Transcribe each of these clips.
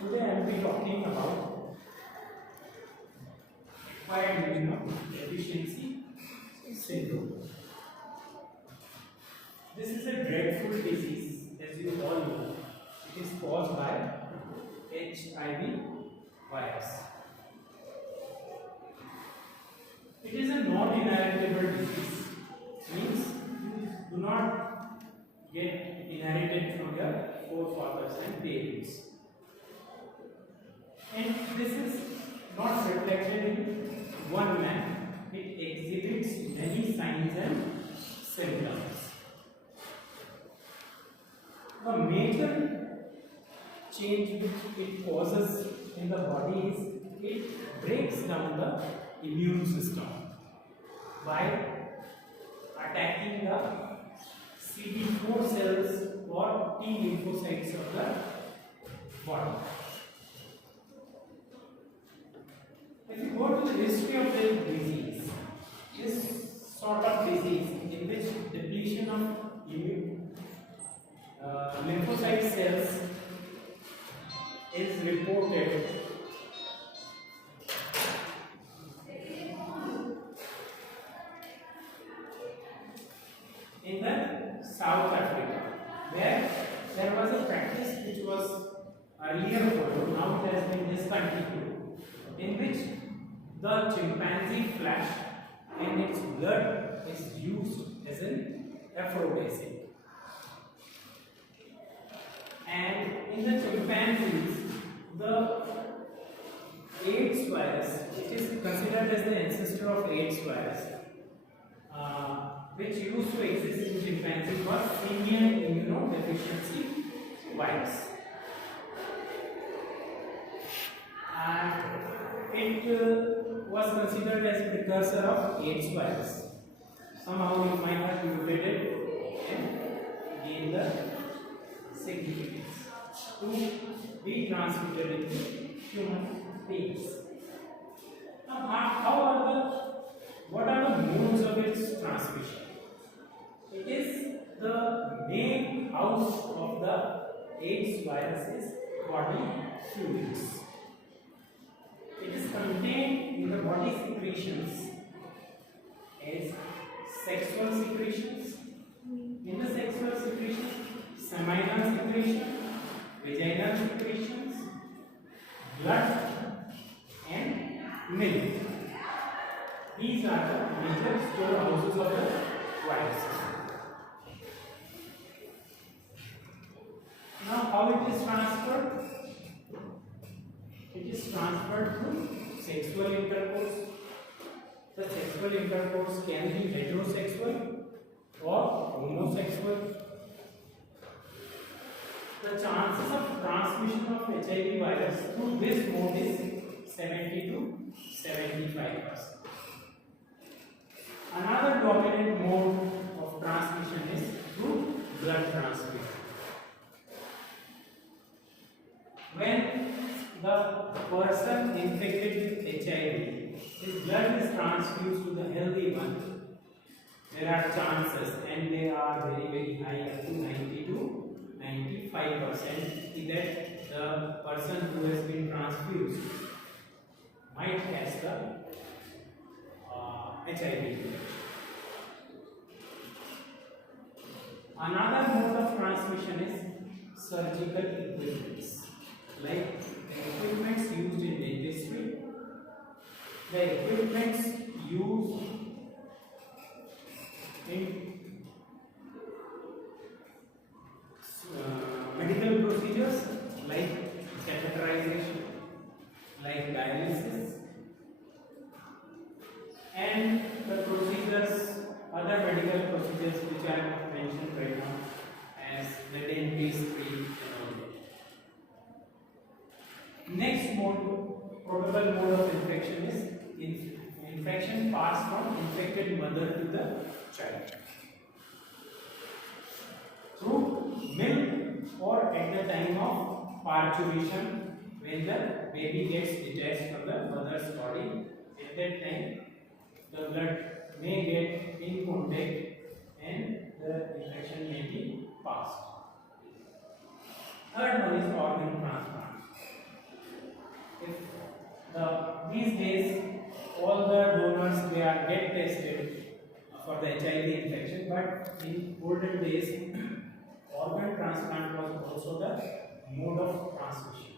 Today I will be talking about acquired immunodeficiency syndrome. This is a dreadful disease, as you all know. It is caused by HIV virus. It is a non-inheritable disease, means you do not get inherited from your forefathers and parents. And this is not reflected in one man, it exhibits many signs and symptoms. The major change which it causes in the body is it breaks down the immune system by attacking the CD4 cells or T lymphocytes of the body. If you go to the history of this disease, this sort of disease in which depletion of lymphocyte cells is reported in the South Africa, where there was a practice which was earlier followed, now it has been discontinued, in which the chimpanzee flesh and its blood is used as an aphrodisiac. And in the chimpanzees, the AIDS virus, which is considered as the ancestor of AIDS virus, which used to exist in chimpanzees, was simian immunodeficiency virus. And it was considered as precursor of AIDS virus. Somehow it might have mutated and gained the significance to be transmitted into human beings. Now, what are the modes of its transmission? It is the main house of the AIDS virus is body fluids. It is contained in the body secretions as sexual secretions. In the sexual secretions, seminal secretion, vaginal secretions, blood and milk. These are the major storehouses of the viruses. Now, how it is transferred? It is transferred through sexual intercourse. The sexual intercourse can be heterosexual or homosexual. The chances of transmission of HIV virus through this mode is 70 to 75%. Another dominant mode of transmission is through blood transfusion. When the person infected with HIV, his blood is transfused to the healthy one, there are chances, and they are very high, up to 90 to 95%, that the person who has been transfused might catch the HIV infection. Another mode of transmission is surgical equipments, like the equipments used in dentistry, the equipments used in medical procedures like catheterization, like dialysis, and the procedures, other medical procedures which I have mentioned right now, as the dentistry and all that. Next mode, probable mode of infection is infection passed from infected mother to the child through milk or at the time of parturition, when the baby gets detached from the mother's body. At that time, the blood may get in contact and the infection may be passed. Third one is organ transplant. these days all the donors they are get tested for the HIV infection, but in olden days organ transplant was also the mode of transmission.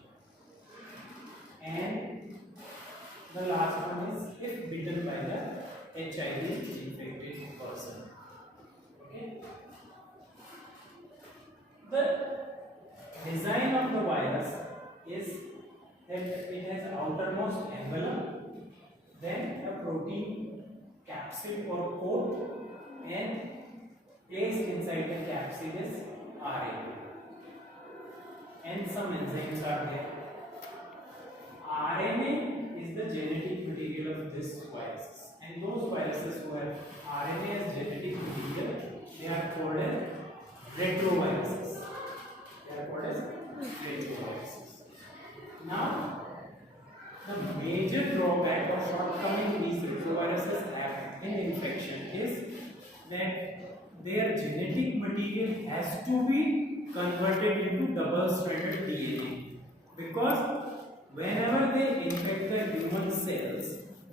And the last one is if bitten by the HIV infected person. Okay. The design of the virus is that it has outermost envelope, then a protein capsid or coat, and placed inside the capsid is RNA, and some enzymes are there. RNA is the genetic material of this viruses, and those viruses who have RNA as genetic material, they are called as retroviruses. They are called as retroviruses. Now, the major drawback or shortcoming these retroviruses have in infection is that their genetic material has to be converted into double-stranded DNA, because whenever they infect the human cells,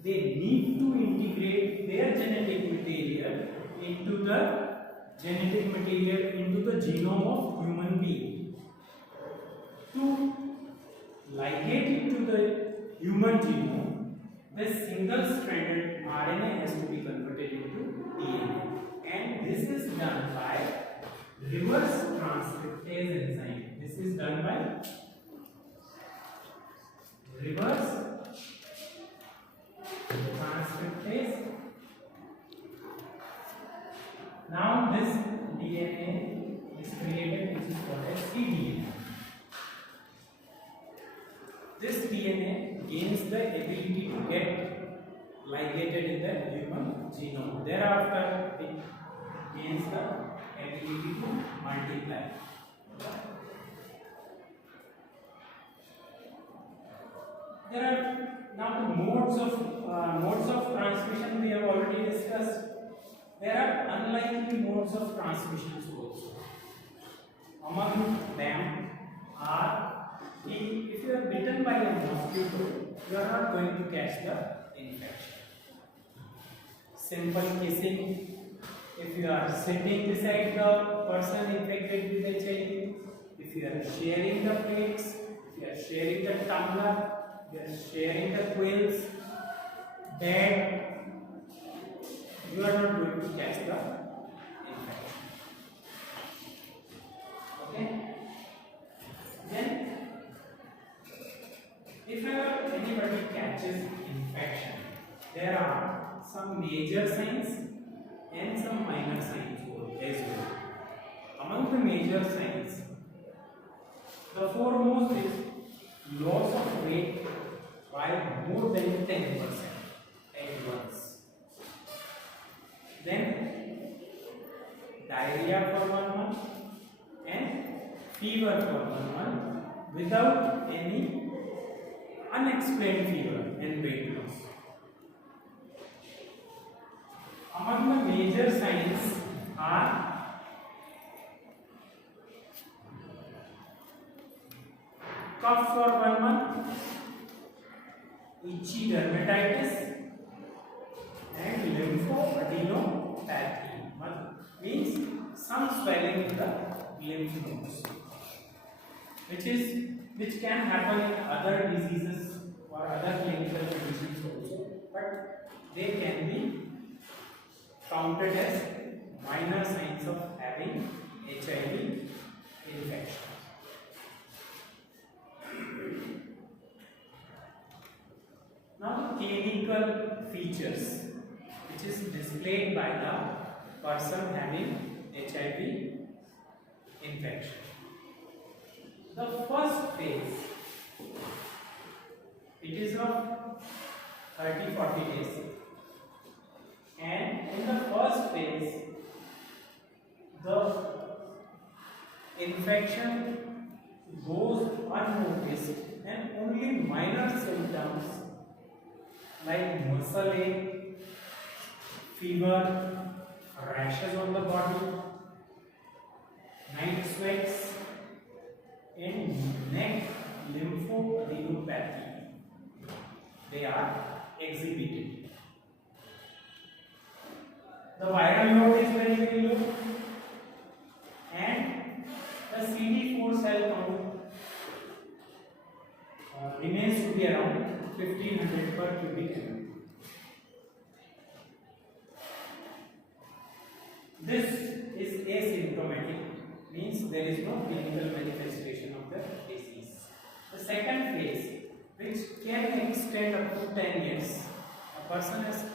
they need to integrate their genetic material into the genome of human being. To ligate it to the human genome, the single-stranded RNA has to be converted into DNA, and this is done by reverse transcriptase enzyme. This is done by reverse transcriptase. Now this DNA is created, which is called as cDNA. This DNA gains the ability to get ligated in the human genome. Thereafter, it gains the ability to multiply. There are now the modes of transmission we have already discussed. There are unlikely modes of transmissions also. Among them are, if you are bitten by a mosquito, you are not going to catch the infection. Simple kissing. If you are sitting beside the person infected with HIV, if you are sharing the plates, if you are sharing the tumbler, you are sharing the quills, then you are not going to catch the infection. Okay? Then, if ever anybody catches infection, there are some major signs and some minor signs as well. Among the major signs, the foremost is loss of weight by more than 10% at once. Then diarrhea for 1 month and fever for 1 month without any unexplained fever and weight loss. Among the major signs are cough for 1 month, itchy dermatitis, and lymphadenopathy, means some swelling in the lymph nodes, which can happen in other diseases or other clinical conditions also, but they can be counted as minor signs of having HIV infection. Now, clinical features which is displayed by the person having HIV infection. The first phase, it is of 30-40 days, and in the first phase the infection goes unnoticed and only minor symptoms like muscle ache, fever, rashes on the body, night sweats, and neck lymphadenopathy. they are exhibited. The viral load is very, very low, and the CD4 cell count remains to be around 1500 per cubic mm. This is asymptomatic, means there is no clinical manifestation of the disease. The second phase, which can extend up to 10 years. A person has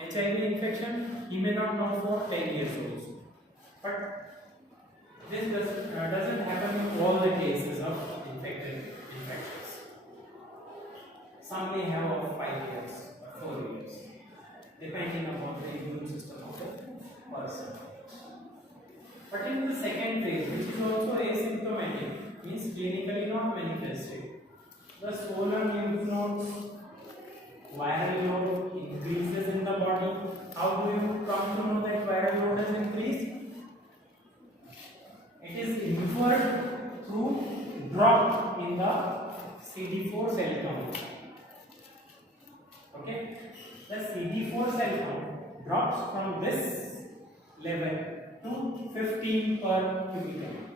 HIV infection, he may not know for 10 years also. But this doesn't happen in all the cases of infected infections. Some may have of 5 years or 4 years, depending upon the immune system of the person. But in the second phase, which is also asymptomatic, means clinically not manifested, the swollen lymph nodes, viral load increases in the body. How do you come to know that viral load has increased? It is inferred through drop in the CD4 cell count. Okay, the CD4 cell count drops from this level to 15 per cubic mm.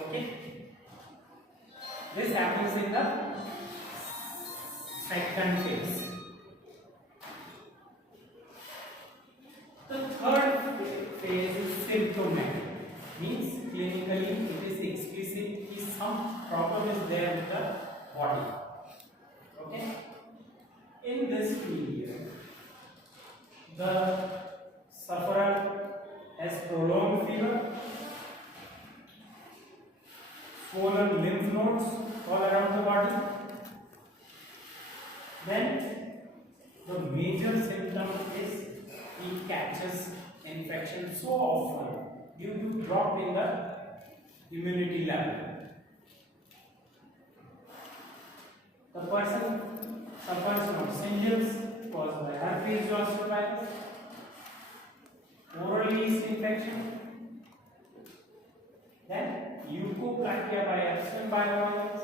Okay, this happens in the second phase. The third phase is symptomatic, means clinically it is explicit that some problem is there with the body. Okay, in this period, the sufferer has prolonged fever, swollen lymph nodes all around the body. Then the major symptom is he catches infection so often due to drop in the immunity level. The person suffers from symptoms caused by herpes zoster, oral yeast infection, then leukoplakia by Epstein Barr.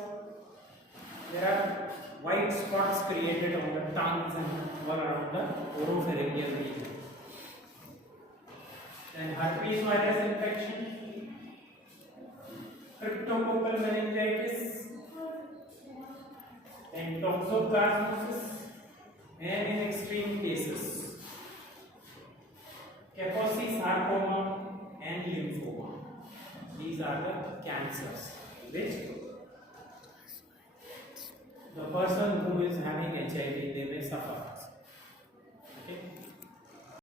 There are white spots created on the tongues and all around the oropharyngeal region. Then herpes virus infection, cryptococcal meningitis, and toxoplasmosis, and in extreme cases, Kaposi sarcoma and lymphoma. These are the cancers which the person who is having HIV, they may suffer. Okay.